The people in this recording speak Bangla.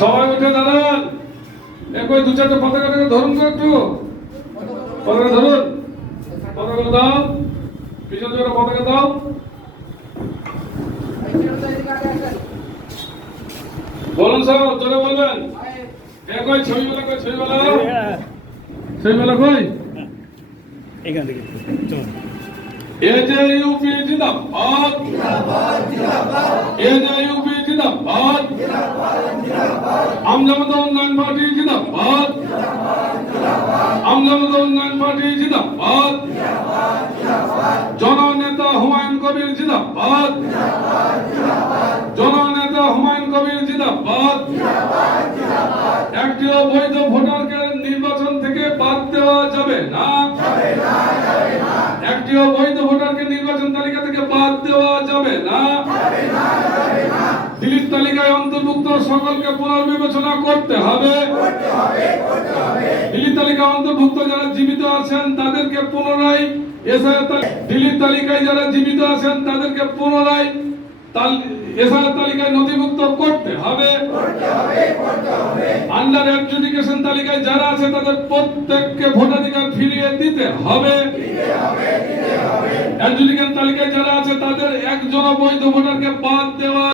সবাই উঠে দাঁড়ান। একবার দু চারটে পতাকাটাকে ধরুন তো একটু। পতাকা ধরুন, পতাকা দাও, পিছন দিকে পতাকা দাও। বলুন সব জোরে বলবেন। একবার ছবিগুলো কই, ছবিগুলো ছবিগুলো কই। এখান থেকে চলুন। এজেইউপি জিন্দাবাদ, এজেইউপি জিন্দাবাদ, আমজনতা উন্নয়ন পার্টি জিন্দাবাদ, আমজনতা উন্নয়ন পার্টি জিন্দাবাদ, জননেতা হুমায়ুন কবির জিন্দাবাদ, জননেতা হুমায়ুন কবির জিন্দাবাদ। একটিও বৈধ ভোটারকে নির্বাচন থেকে বাদ দেওয়া যাবে না, একটিও বৈধ ভোটারকে নির্বাচন তালিকা থেকে বাদ দেওয়া যাবে না। দিলিপ তালিকায় অন্তর্ভুক্ত সকলকে পুনর্বিবেচনা করতে হবে। দিলিপ তালিকায় অন্তর্ভুক্ত যারা জীবিত আছেন তাদেরকে পুনরায় দিলিপ তালিকায় যারা জীবিত আছেন তাদেরকে পুনরায় এসআইআর তালিকায় নথিভুক্ত করতে হবে। আন্ডার অ্যাডজুডিকেশন তালিকায় যারা আছে তাদের প্রত্যেককে ভোটাধিকার ফিরিয়ে দিতে হবে। অ্যাডজুডিকেশন তালিকায় যারা আছে তাদের একজন বৈধ ভোটারকে বাদ দেওয়া